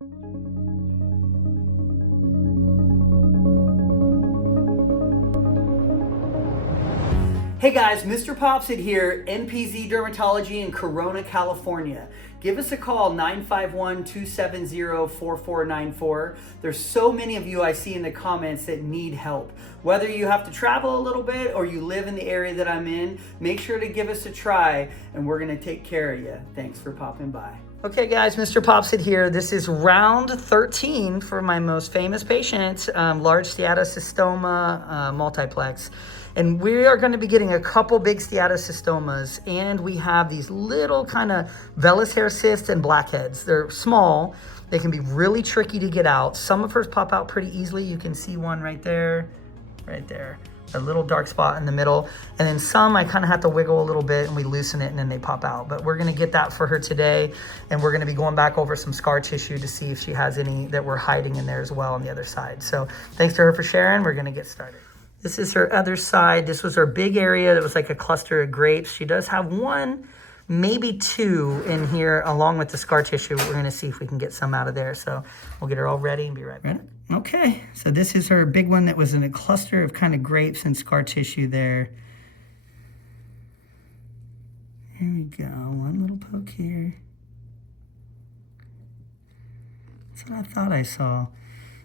Hey guys, MrPopZit here, MPZ Dermatology in Corona, California. Give us a call, 951-270-4494. There's so many of you I see in the comments that need help. Whether you have to travel a little bit or you live in the area that I'm in, make sure to give us a try and we're gonna take care of you. Thanks for popping by. Okay guys, MrPopZit here. This is round 13 for my most famous patient, large steatocystoma multiplex. And we are going to be getting a couple big steatocystomas, and we have these little kind of vellus hair cysts and blackheads. They're small. They can be really tricky to get out. Some of hers pop out pretty easily. You can see one right there, a little dark spot in the middle. And then some I kind of have to wiggle a little bit and we loosen it and then they pop out. But we're going to get that for her today, and we're going to be going back over some scar tissue to see if she has any that we're hiding in there as well on the other side. So thanks to her for sharing. We're going to get started. This is her other side. This was her big area that was like a cluster of grapes. She does have one, maybe two in here along with the scar tissue. We're gonna see if we can get some out of there. So we'll get her all ready and be right back. Okay, so this is her big one that was in a cluster of kind of grapes and scar tissue there. Here we go, one little poke here. That's what I thought I saw.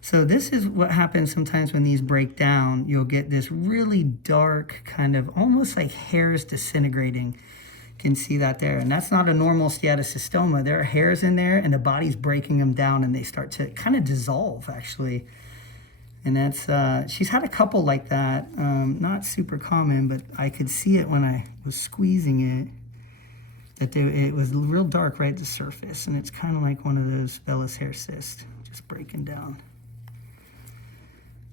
So this is what happens sometimes when these break down. You'll get this really dark kind of almost like hairs disintegrating. You can see that there. And that's not a normal steatocystoma. There are hairs in there and the body's breaking them down and they start to kind of dissolve actually. And that's, she's had a couple like that. Not super common, but I could see it when I was squeezing it, that it was real dark right at the surface. And it's kind of like one of those vellus hair cysts, just breaking down.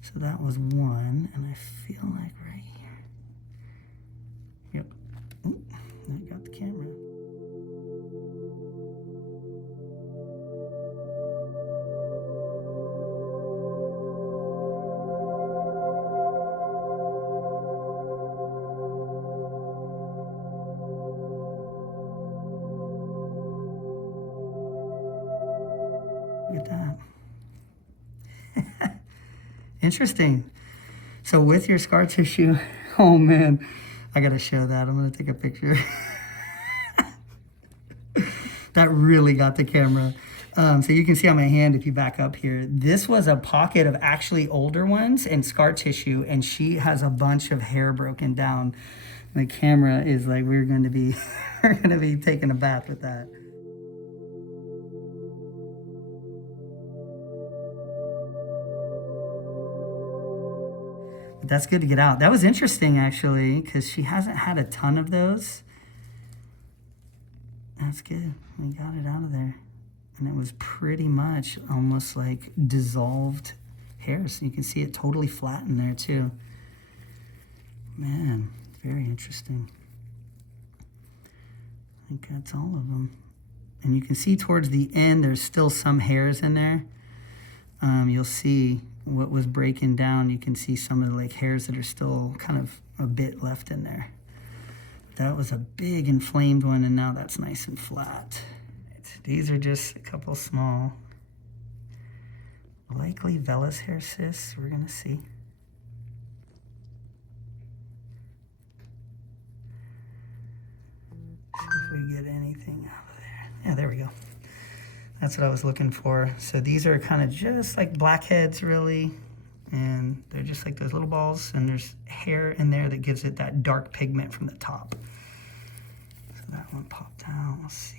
So that was one, and I feel like right here. Yep. Ooh, I got the camera. Look at that. Interesting. So with your scar tissue, oh man, I gotta show that. I'm gonna take a picture. That really got the camera. So you can see on my hand, if you back up here, this was a pocket of actually older ones and scar tissue, and she has a bunch of hair broken down. The camera is like, we're gonna be taking a bath with that. But that's good to get out. That was interesting, actually, because she hasn't had a ton of those. That's good. We got it out of there. And it was pretty much almost like dissolved hairs. You can see it totally flat in there, too. Man, very interesting. I think that's all of them. And you can see towards the end, there's still some hairs in there. You'll see what was breaking down. You can see some of the like hairs that are still kind of a bit left in there. That was a big inflamed one, and now that's nice and flat. These are just a couple small, likely vellus hair cysts. We're gonna see. See if we get anything out of there. Yeah, there we go. That's what I was looking for. So these are kind of just like blackheads, really. And they're just like those little balls, and there's hair in there that gives it that dark pigment from the top. So that one popped out. Let's see.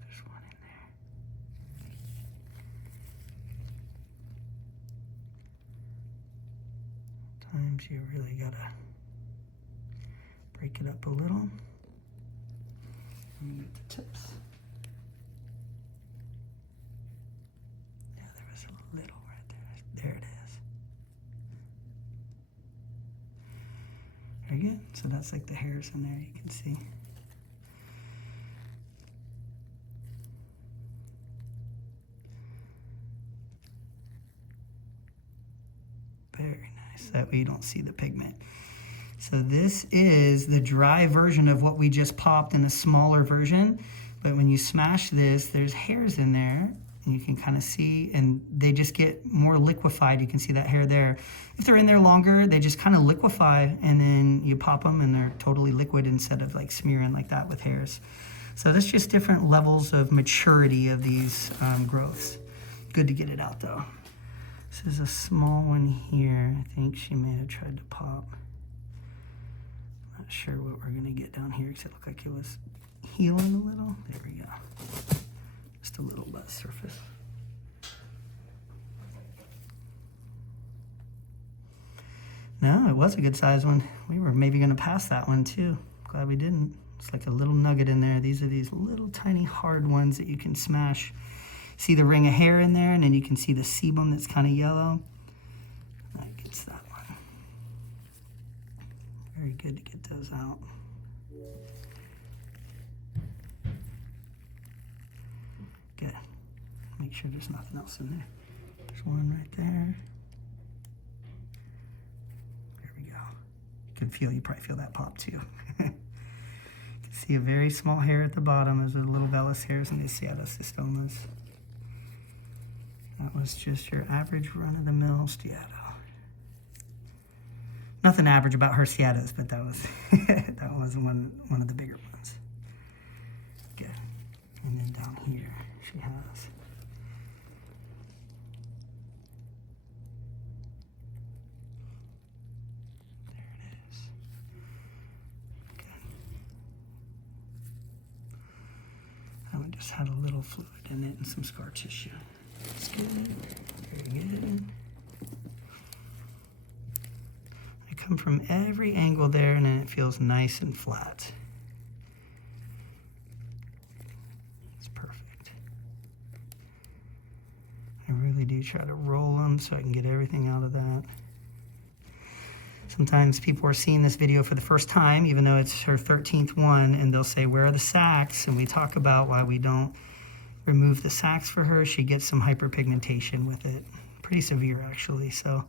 There's one in there. Sometimes you really gotta break it up a little. And get the tips. Little right there. There it is. Very good. So that's like the hairs in there, you can see. Very nice. That way you don't see the pigment. So this is the dry version of what we just popped in a smaller version. But when you smash this, there's hairs in there. And you can kind of see, and they just get more liquefied. You can see that hair there. If they're in there longer, they just kind of liquefy, and then you pop them and they're totally liquid instead of like smearing like that with hairs. So that's just different levels of maturity of these growths. Good to get it out though. This is a small one here. I think she may have tried to pop. Not sure what we're gonna get down here, because it looked like it was healing a little. There we go. Just a little butt surface. No, it was a good size one. We were maybe gonna pass that one too. Glad we didn't. It's like a little nugget in there. These are these little tiny hard ones that you can smash. See the ring of hair in there, and then you can see the sebum that's kind of yellow. That gets that one. Very good to get those out. Good. Make sure there's nothing else in there. There's one right there. There we go. You probably feel that pop too. You can see a very small hair at the bottom. There's a little vellus hairs and the Steatocystomas. That was just your average run-of-the-mill Steato. Nothing average about her Steatos, but that was that was one of the bigger ones. Good. And then down here she has. There it is. Good. That one just had a little fluid in it and some scar tissue. That's good. Very good. I come from every angle there, and then it feels nice and flat. It's perfect. I really do try to roll them so I can get everything out of that. Sometimes people are seeing this video for the first time, even though it's her 13th one, and they'll say, where are the sacs? And we talk about why we don't remove the sacs for her. She gets some hyperpigmentation with it. Pretty severe, actually. So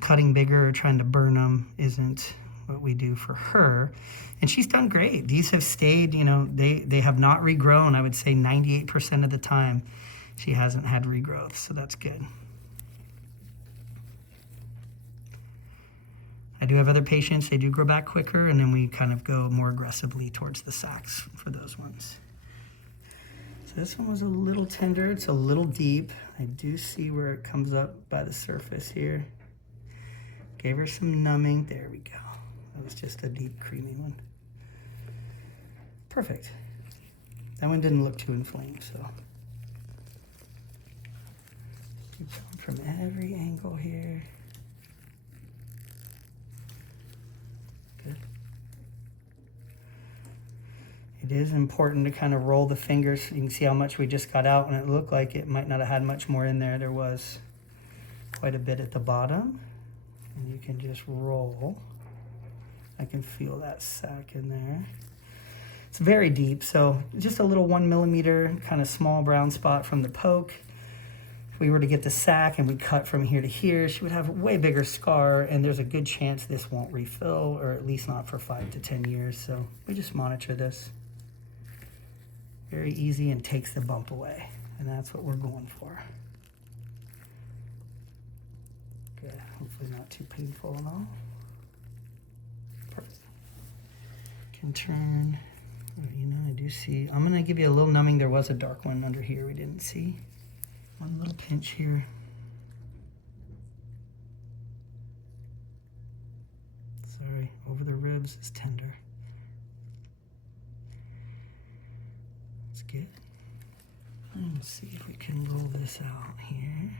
cutting bigger or trying to burn them isn't what we do for her. And she's done great. These have stayed, you know, they have not regrown. I would say 98% of the time she hasn't had regrowth, so that's good. I do have other patients, they do grow back quicker, and then we kind of go more aggressively towards the sacs for those ones. So this one was a little tender, it's a little deep. I do see where it comes up by the surface here. Gave her some numbing, there we go. That was just a deep, creamy one. Perfect. That one didn't look too inflamed, so. Keep going from every angle here. Good. It is important to kind of roll the fingers. You can see how much we just got out, and it looked like it might not have had much more in there. There was quite a bit at the bottom, and you can just roll. I can feel that sac in there. It's very deep, so just a little 1 millimeter kind of small brown spot from the poke. If we were to get the sac and we cut from here to here, she would have a way bigger scar, and there's a good chance this won't refill, or at least not for 5 to 10 years. So we just monitor this. Very easy and takes the bump away, and that's what we're going for. Good, hopefully not too painful at all. Perfect. Can turn, you know, I do see, I'm gonna give you a little numbing. There was a dark one under here we didn't see. One little pinch here. Sorry, over the ribs is tender. That's good. Let's see if we can roll this out here.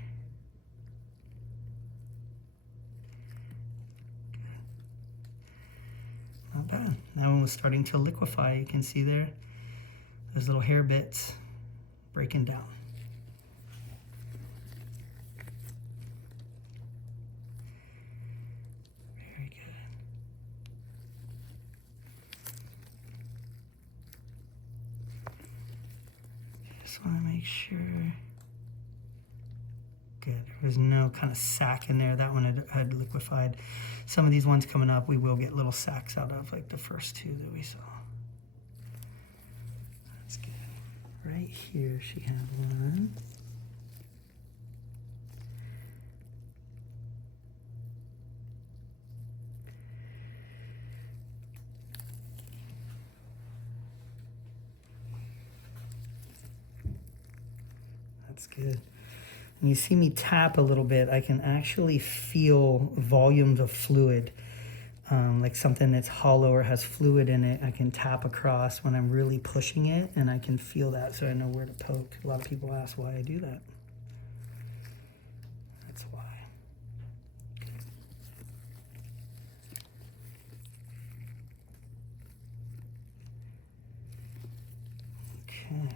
Not bad. That one was starting to liquefy. You can see there, those little hair bits breaking down. Very good. Just want to make sure. Good. There was no kind of sac in there. That one had liquefied. Some of these ones coming up, we will get little sacs out of, like the first two that we saw. That's good. Right here, she had one. That's good. And you see me tap a little bit, I can actually feel volumes of fluid. Like something that's hollow or has fluid in it, I can tap across when I'm really pushing it, and I can feel that, so I know where to poke. A lot of people ask why I do that. That's why. Okay.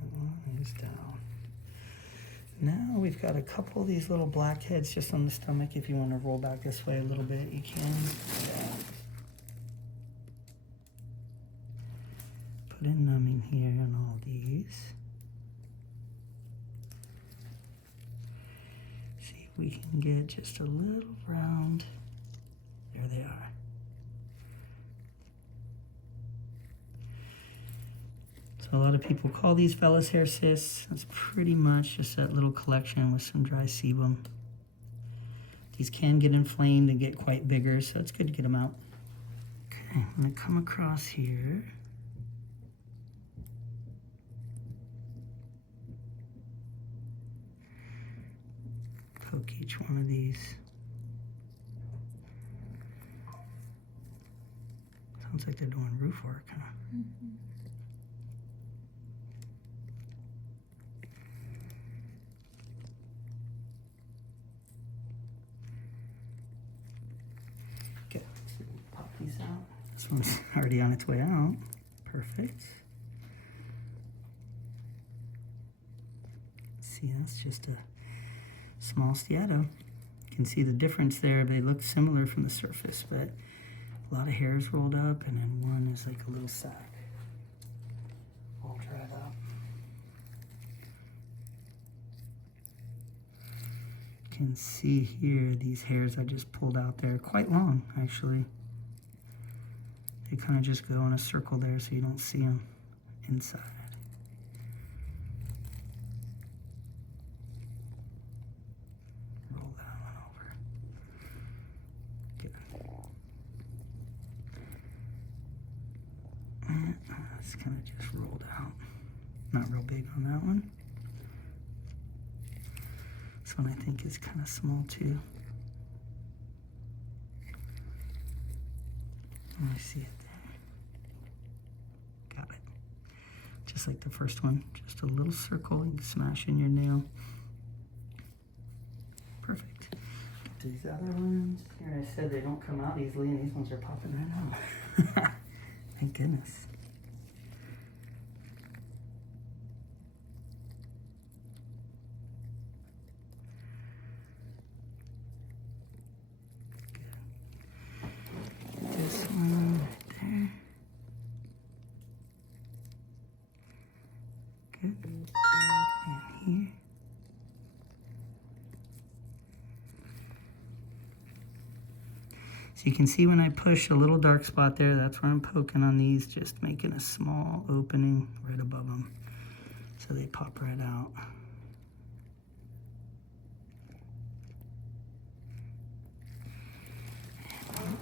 That one is down. Now we've got a couple of these little blackheads just on the stomach. If you want to roll back this way a little bit, you can. Yeah. Put in numbing here on all these. See if we can get just a little round. There they are. So a lot of people call these vellus hair cysts. That's pretty much just that little collection with some dry sebum. These can get inflamed and get quite bigger, so it's good to get them out. Okay, I'm gonna come across here. Poke each one of these. Sounds like they're doing roof work, huh? Mm-hmm. Okay, so pop these out. This one's already on its way out. Perfect. See, that's just a small Steato. You can see the difference there. They look similar from the surface, but a lot of hairs rolled up, and then one is like a little sack, all dried up. You can see here these hairs I just pulled out there, quite long actually. They kind of just go in a circle there so you don't see them inside. It's kind of just rolled out. Not real big on that one. This one I think is kind of small too. I see it there. Got it. Just like the first one, just a little circle you can smash in your nail. Perfect. Get these other ones. Here I said they don't come out easily, and these ones are popping right now. Thank goodness. This one right there. Good. And here. So you can see when I push a little dark spot there, that's where I'm poking on these, just making a small opening right above them. So they pop right out.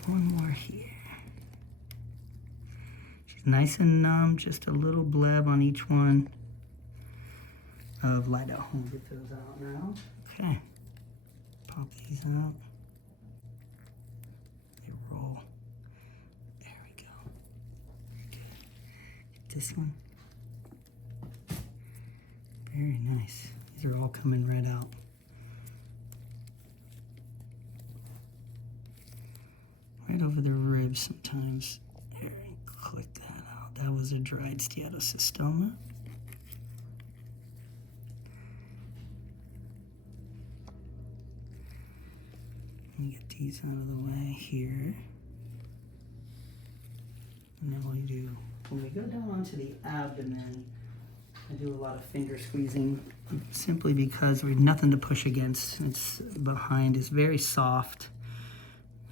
One more here. She's nice and numb, just a little bleb on each one of Lido. We'll get those out now. Okay, pop these out. They roll. There we go. Okay. Get this one. Very nice. These are all coming right out. Right over the ribs sometimes. There, and click that out. That was a dried Steatocystoma. Let me get these out of the way here. And then what we do, when we go down onto the abdomen, I do a lot of finger squeezing simply because we have nothing to push against. It's behind, it's very soft.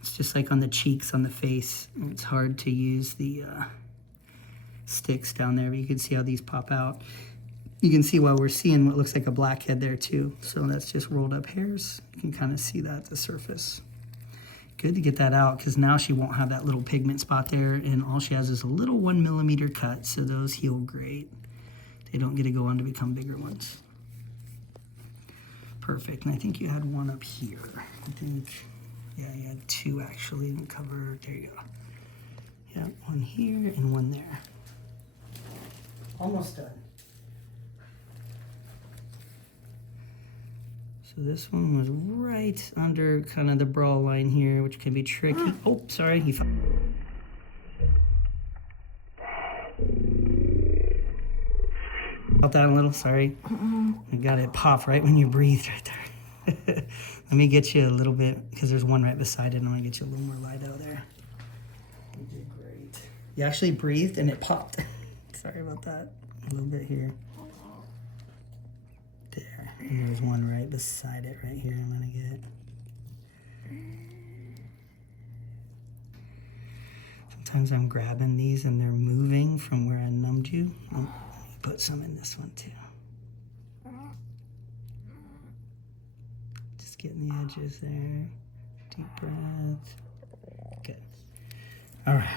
It's just like on the cheeks, on the face. It's hard to use the sticks down there, but you can see how these pop out. You can see why we're seeing what looks like a blackhead there too. So that's just rolled up hairs. You can kind of see that at the surface. Good to get that out because now she won't have that little pigment spot there, and all she has is a little 1 millimeter cut, so those heal great. They don't get to go on to become bigger ones. Perfect. And I think you had one up here. I think, yeah, you had two actually and cover. There you go. Yeah, one here and one there. Almost done. So this one was right under kind of the brow line here, which can be tricky. Oh, sorry. He felt that a little, sorry. You got it pop right when you breathed right there. Let me get you a little bit, because there's one right beside it. I want to get you a little more light out there. You did great. You actually breathed and it popped. Sorry about that. A little bit here. There. And there's one right beside it right here I'm going to get. Sometimes I'm grabbing these and they're moving from where I numbed you. Let me put some in this one too. Just getting the edges there. Deep breath. Good. All right.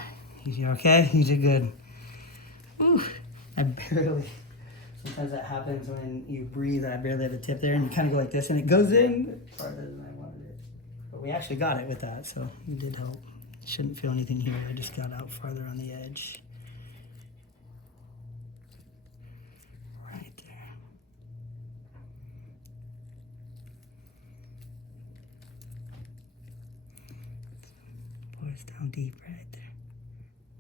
You okay? You did good. Ooh, I barely. Sometimes that happens when you breathe. I barely have a tip there, and you kind of go like this, and it goes in farther than I wanted it. But we actually got it with that, so you did help. Shouldn't feel anything here. I just got out farther on the edge. Right there. Boy, it's down deep right there.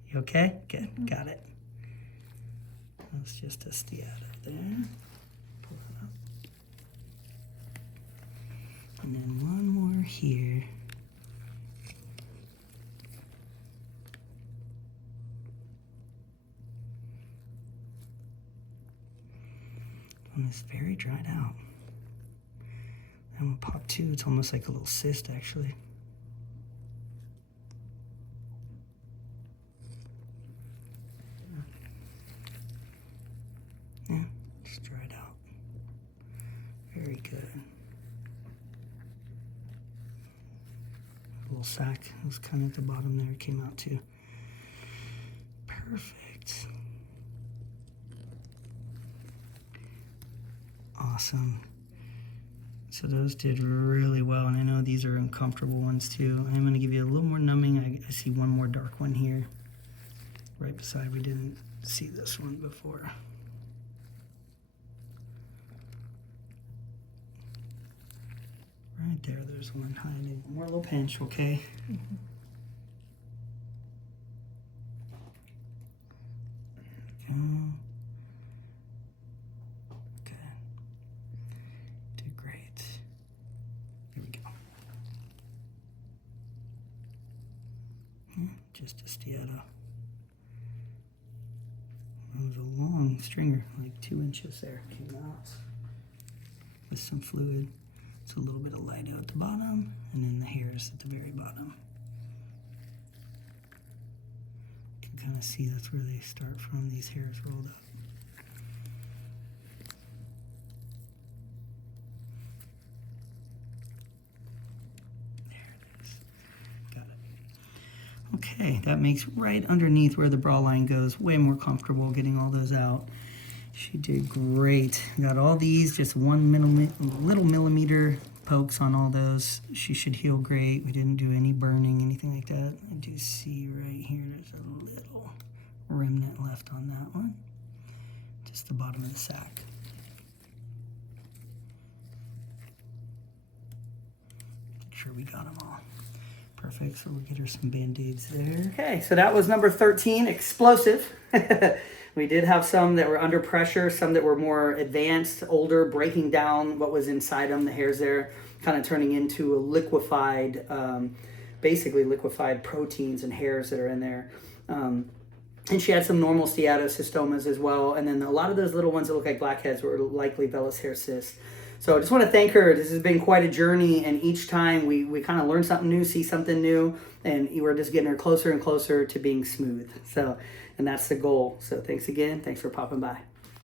You okay? Good. Got it. That's just a Steato there. Pull it up. And then one more here. And it's very dried out. And with pop two, it's almost like a little cyst actually. Yeah, just dried out. Very good. A little sac was kind of at the bottom there, came out too. Perfect. Awesome. So those did really well, and I know these are uncomfortable ones too. I'm going to give you a little more numbing. I see one more dark one here, right beside. We didn't see this one before. Right there, there's one hiding. More little pinch, okay? Mm-hmm. There we go. Just a Steato. It was a long stringer, like 2 inches there, came out with some fluid. It's a little bit of lido at the bottom, and then the hairs at the very bottom. You can kind of see that's where they start from, these hairs rolled up. Okay, that makes right underneath where the brow line goes way more comfortable getting all those out. She did great. Got all these, just little millimeter pokes on all those. She should heal great. We didn't do any burning, anything like that. I do see right here, there's a little remnant left on that one. Just the bottom of the sac. Make sure we got them all. Perfect, so we'll get her some Band-Aids there. Okay, so that was number 13, explosive. We did have some that were under pressure, some that were more advanced, older, breaking down what was inside them, the hairs there, kind of turning into a liquefied, basically liquefied proteins and hairs that are in there. And she had some normal Steatocystomas as well, and then a lot of those little ones that look like blackheads were likely vellus hair cysts. So I just want to thank her. This has been quite a journey, and each time we kind of learn something new, see something new, and we're just getting her closer and closer to being smooth. So, and that's the goal. So thanks again. Thanks for popping by.